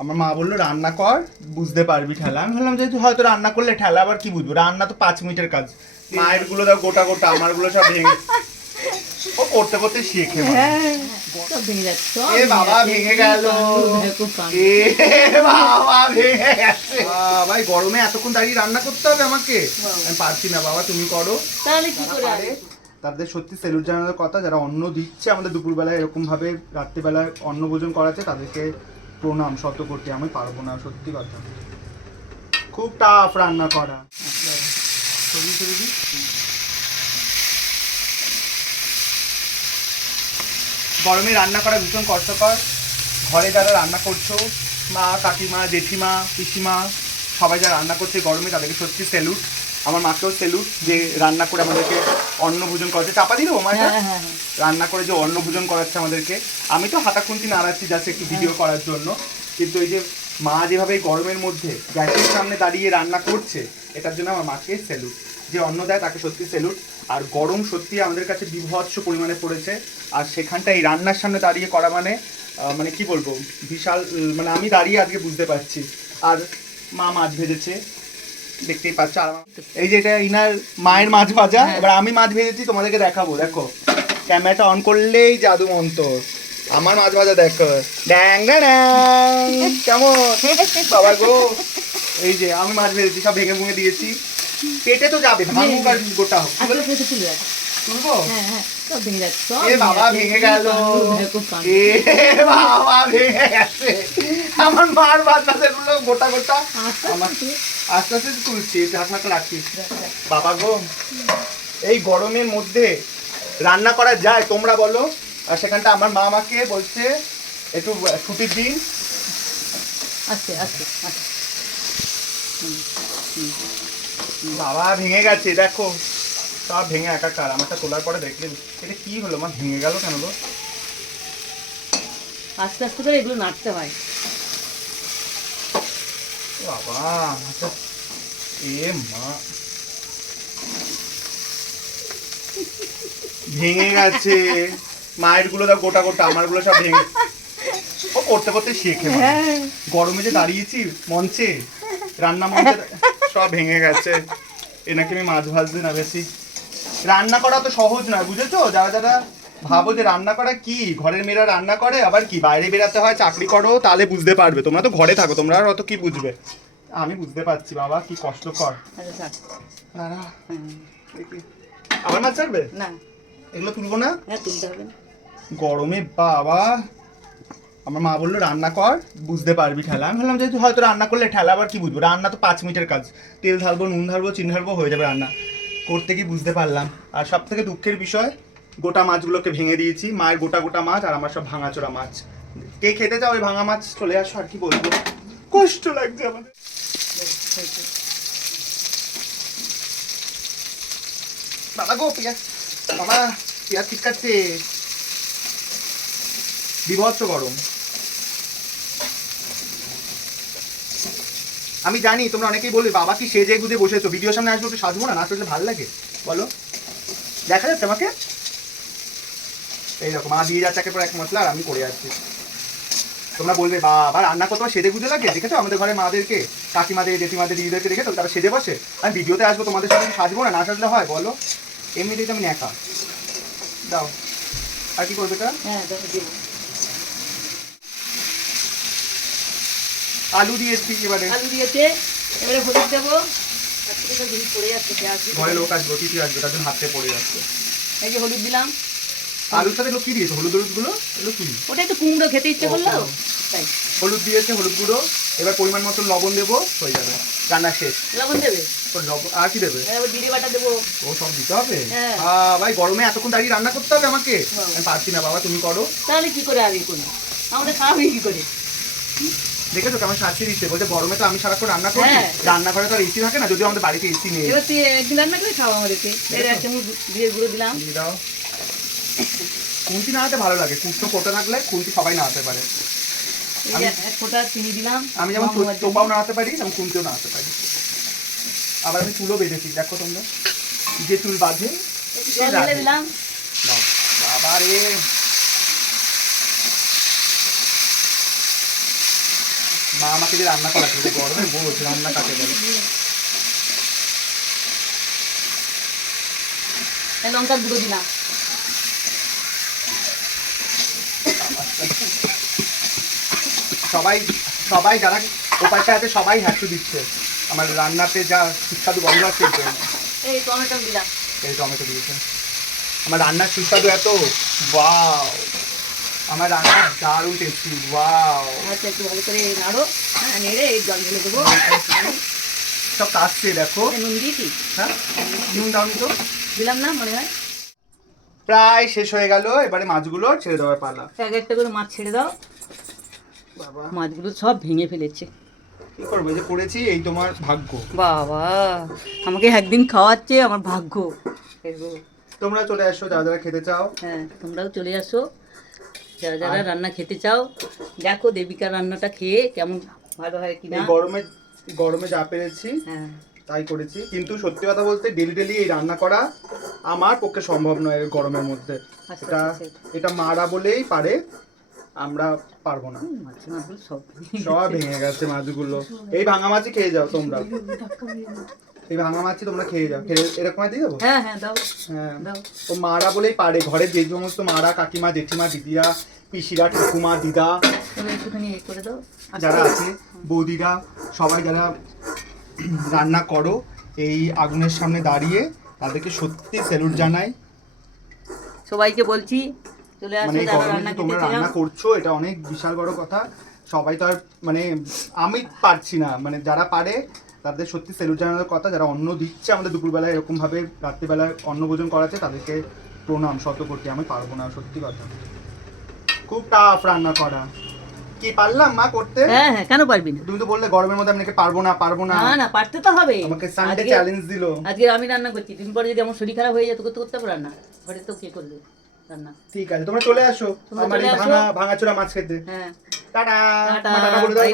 আমার মা বলল রান্না কর বুঝতে পারবি ঠেলা। আমি ভাবলাম যে হয়তো রান্না করলে ঠেলা আবার কি বুঝব? রান্না তো পাঁচ মিনিটের কাজ। মায়েরগুলো দাও গোটা গোটা আমারগুলো সব ভেঙে ও করতে করতে শিখে মা। হ্যাঁ এ বাবা ভেঙে গেল। এ বাবা ভেঙে গেছে। ভাই গরমে এতক্ষণ দাঁড়িয়ে রান্না করতে হবে আমাকে? আমি পারছি না বাবা তুমি করো। তাহলে কি করে তাদের সত্যি সেলুট জানানোর কথা যারা অন্ন দিচ্ছে আমাদের দুপুরবেলায় এরকম ভাবে রাত্রিবেলায় অন্ন ভোজন করাচ্ছে তাদেরকে প্রণাম শত কোটি আমি পারব না, সত্যি কথা। খুব টাফ রান্না করা। গরমে রান্না করা ভীষণ কষ্টকর। ঘরে যারা রান্না করছ, মা, কাকিমা, জেঠিমা, পিসিমা, সবাই যারা রান্না করছে গরমে, তাদেরকে সত্যি সেলুট আমার মাকেও সেলুট যে রান্না করে আমাদেরকে অন্ন ভোজন করাচ্ছে। চাপা দিল আমার হ্যাঁ হ্যাঁ হ্যাঁ। রান্না করে যে অন্ন ভোজন করাচ্ছে আমাদেরকে। আমি তো হাতাখুন্তি নাড়াচ্ছি জাস্ট একটু ভিডিও করার জন্য। কিন্তু এই যে মা যেভাবে গরমের মধ্যে গ্যাসের সামনে দাঁড়িয়ে রান্না করছে এটার জন্য আমার মাকে সেলুট। যে অন্ন দেয় তাকে সত্যি সেলুট। আর গরম সত্যি আমাদের কাছে বিভৎস পরিমাণে পড়েছে। আর সেখানটা এই রান্নার সামনে দাঁড়িয়ে করা মানে মানে কি বলব? বিশাল মানে আমি দাঁড়িয়ে আজকে বুঝতে পারছি। আর মা মাছ ভেজেছে। দেখতেই পাচ্ছ। আর এই যে এটা ইনার মায়ের মাছ ভাজা এবার আমি মাছ ভেজেছি তোমাদেরকে দেখাবো দেখো। ক্যামেরাটা অন করলেই জাদু মন্তর। আমার মাছ ভাজা দেখো। ড্যাং ড্যাং। কেমন? বাবা গো। এই যে আমি মাছ ভেজেছি সব ভেঙে ভেঙে দিয়েছি। পেটে তো যাবে ভাঙুক আর গোটা হোক। আজকে পেটে তুলে রাখ। তুলবো? হ্যাঁ হ্যাঁ সব ভেঙে এ বাবা গেল। এ বাবা ভেঙে গেছে। আমার মার বাচ্চাদেরগুলো গোটা গোটা। আমার আস্তে আস্তে তুলছি ঢাকনাটা রাখি বাবা গো এই গরমের মধ্যে রান্না করা যায় তোমরা বলো। আর সেখানটা আমার মা আমাকে বলছে একটু ছুটির দিন। আস্তে আস্তে বাবা ভেঙে গেছে দেখো। সব ভেঙে একাকার আমারটা তোলার পরে দেখলে এটা কি হলো? মা ভেঙে গেল কেন গো? আস্তে আস্তে করে এগুলো নাড়তে হয়। বাবা আচ্ছা। এ মা। ভেঙে গেছে। মায়েরগুলো গোটা গোটা আমারগুলো সব ভেঙে ও করতে করতে শেখে হ্যাঁ। গরমে যে দাঁড়িয়েছি মঞ্চে রান্না মঞ্চে সব ভেঙে গেছে। এ নাকি আমি মাছ ভাজতে না বেশি। রান্না করা তো সহজ নয় বুঝেছ? যারা যারা ভাবো যে রান্না করা কি? ঘরের মেয়েরা রান্না করে আবার কি? বাইরে বেরাতে হয় চাকরি করো তাহলে বুঝতে পারবে। তোমরা তো ঘরে থাকো তোমরা আর অত কি বুঝবে? আমি বুঝতে পারছি বাবা কি কষ্টকর আচ্ছা থাক। দাঁড়া, হ্যাঁ। দেখি। আবার মাছ ছাড়বে? না। এগুলো তুলবো না? তুলতে হবে গরমে বাবা। আমার মা বলল রান্না কর বুঝতে পারবি ঠেলা। আমি ভাবলাম যে হয়তো রান্না করলে ঠেলা আবার কি বুঝব? রান্না তো পাঁচ মিনিটের কাজ। তেল ঢালবো নুন ঢালবো চিনি ঢালবো হয়ে যাবে রান্না। করতে কি বুঝতে পারলাম। আর সব থেকে দুঃখের বিষয় গোটা মাছগুলোকে ভেঙে দিয়েছি। মায়ের গোটা গোটা মাছ আর আমার সব ভাঙাচোরা মাছ। কে খেতে চাও ওই ভাঙা মাছ? চলে আসো আর কি বলব। কষ্ট লাগছে আমাদের। বাবা গো, পেঁয়াজ। বাবা, পেঁয়াজ বিভৎস গরম। আমি জানি, তোমরা অনেকেই বলবে, বাবা কি সেজে গুজে বসেছো ভিডিও সামনে আসব একটু সাজবো না? না সাজলে ভালো লাগে। বলো। দেখা যাচ্ছে আমাকে? এইরকম মা দিয়ে যাচ্ছে একের পর এক মশলা আর আমি করে যাচ্ছি তোমরা বলবে বাবা রান্না করতে সেজে গুজে লাগে? দেখেছ? আমাদের ঘরে মাদেরকে কাকিমাদের জেঠিমাদের দিদিদেরকে দেখেছ? তারা সেজে বসে। আমি ভিডিওতে আসব তোমাদের সাথে সাজবো না না সাজলে হয় বলো? এমনিতেই তো আমি একা। দাও। আর কি করবে এটা হ্যাঁ আলু দিয়েছি এবারে। আলু দিয়েছে এবারে হলুদ দেবো। আর কিছু ঘরে লোক আসবে অতিথি আসবে তার জন্য হাতে পড়ে যাচ্ছে। এই যে হলুদ দিলাম। আলুর সাথে কি দিয়েছে? হলুদ হলুদগুলো ওটা একটু কুমড়ো খেতে ইচ্ছে করল। তাই। হলুদ দিয়েছে হলুদ গুঁড়ো। এবার পরিমাণ মতো লবণ দেবো। হয়ে যাবে। রান্না শেষ। লবণ দেবে? লবণ আর কি দেবে? জিরে বাটা দেবো। ও সব দিতে হবে? হ্যাঁ। ভাই গরমে এতক্ষণ দাঁড়িয়ে রান্না করতে হবে আমাকে? হ্যাঁ। আমি পারছি না বাবা তুমি করো। তাহলে কি করে আগে করি? আমাদের খাওয়াবে কি করে? দেখেছ কেমন সাজিয়ে দিচ্ছে? বলছে গরমে তো আমি সারাক্ষণ রান্না করি। হ্যাঁ। রান্নাঘরে তো আর এসি থাকে না যদিও আমাদের বাড়িতে এসি নেই। এবার তুই একদিন রান্না করে খাওয়া আমাদেরকে। এর এক চামচ দিয়ে গুঁড়ো দিলাম। দিয়ে দাও। খুন্তি নাড়াতে ভালো লাগে। কুটনো কোটে থাকলে খুন্তি সবাই নাড়াতে পারে। আমি যেমন। টোপাও নাড়াতে পারি তেমন খুন্তিও নাড়াতে পারি। আবার আমি চুলও বেঁধেছি দেখো তোমরা। যে চুল বাঁধে। বাবা রে মা আমাকে যে রান্না করাচ্ছে যে গরমে বোঝ রান্না কাকে বলে? লঙ্কা গুঁড়ো দিলাম। সবাই সবাই যারা ওপাশে আছে সবাই হ্যাটু দিচ্ছে। আমার রান্নাতে যা সুস্বাদু গন্ধ আছে। এই টমেটো দিলাম। এই টমেটো দিয়েছে। আমার রান্নার সুস্বাদু এত ওয়াও। আমার রান্না দারুণ টেস্টি ওয়াও। আচ্ছা একটু ভালো করে নাড়ো। হ্যাঁ নেড়ে এই জল ঢেলে দেবো। সব কাটছে দেখো। নুন দিয়েছি। হ্যাঁ নুন দাও তো। দিলাম না মনে হয়? প্রায় শেষ হয়ে গেল এবারে মাছগুলো ছেড়ে দেওয়ার পালা। এক একটা করে মাছ ছেড়ে দাও। মাছগুলো সব ভেঙে ফেলেছে। কি করব যে করেছি এই তোমার ভাগ্য। বাবা আমাকে একদিন খাওয়াচ্ছে আমার ভাগ্য। তোমরা চলে আসো যারা যারা খেতে চাও। হ্যাঁ তোমরাও চলে আসো। যারা যারা রান্না খেতে চাও দেখো দেবিকার রান্নাটা খেয়ে কেমন ভালো হয় কিনা গরমে গরমে যা পেরেছি হ্যাঁ। তাই করেছি। কিন্তু সত্যি কথা বলতে ডেলি ডেলি এই রান্না করা আমার পক্ষে সম্ভব নয় গরমের মধ্যে। আচ্ছা, এটা আচ্ছা, এটা মারা বলেই পারে। আমরা পারব না। সব সব ভেঙে গেছে মাছগুলো। এই ভাঙা মাছই খেয়ে যাও তোমরা। এই ভাঙা মাছই তোমরা খেয়ে যাও। খেয়ে এরকম দিয়ে দেবো? হ্যাঁ হ্যাঁ দাও। হ্যাঁ। ও মারা বলেই পারে। ঘরে যে সমস্ত মারা কাকিমা জেঠিমা দিদিরা পিসিরা ঠাকুমা দিদা। তুমি করে দাও। যারা আছে বৌদিরা সবাই যারা রান্না করো এই আগুনের সামনে দাঁড়িয়ে তাদেরকে সত্যি স্যালুট জানাই। সবাইকে বলছি চলে মানে আসো এই রান্না তোমরা রান্না করছ এটা অনেক বিশাল বড় কথা। সবাই তো আর মানে আমি পারছি না। মানে যারা পারে তাদের সত্যি স্যালুট জানানোর কথা। যারা অন্ন দিচ্ছে আমাদের দুপুরবেলায় এরকম ভাবে রাত্রিবেলায় অন্ন ভোজন করাচ্ছে তাদেরকে প্রণাম শত করতে আমি পারব না সত্যি কথা। খুব টাফ রান্না করা। কি পারলাম মা করতে? হ্যাঁ হ্যাঁ কেন পারবি না? তুমি তো বললে গরমের মধ্যে আমি পারব না পারব না। না না পারতে তো হবে। আমাকে সানডে চ্যালেঞ্জ দিলো। আজকে আমি রান্না করছি। দিন পরে যদি আমার শরীর খারাপ হয়ে যায় তোকে তো করতে পারব রান্না। ঘরে তো কে করবে? রান্না ঠিক আছে তোমরা চলে আসো। আমার। ভাঙা ভাঙাচোরা মাছ খেতে। হ্যাঁ। টাটা টাটা, বলে দাও।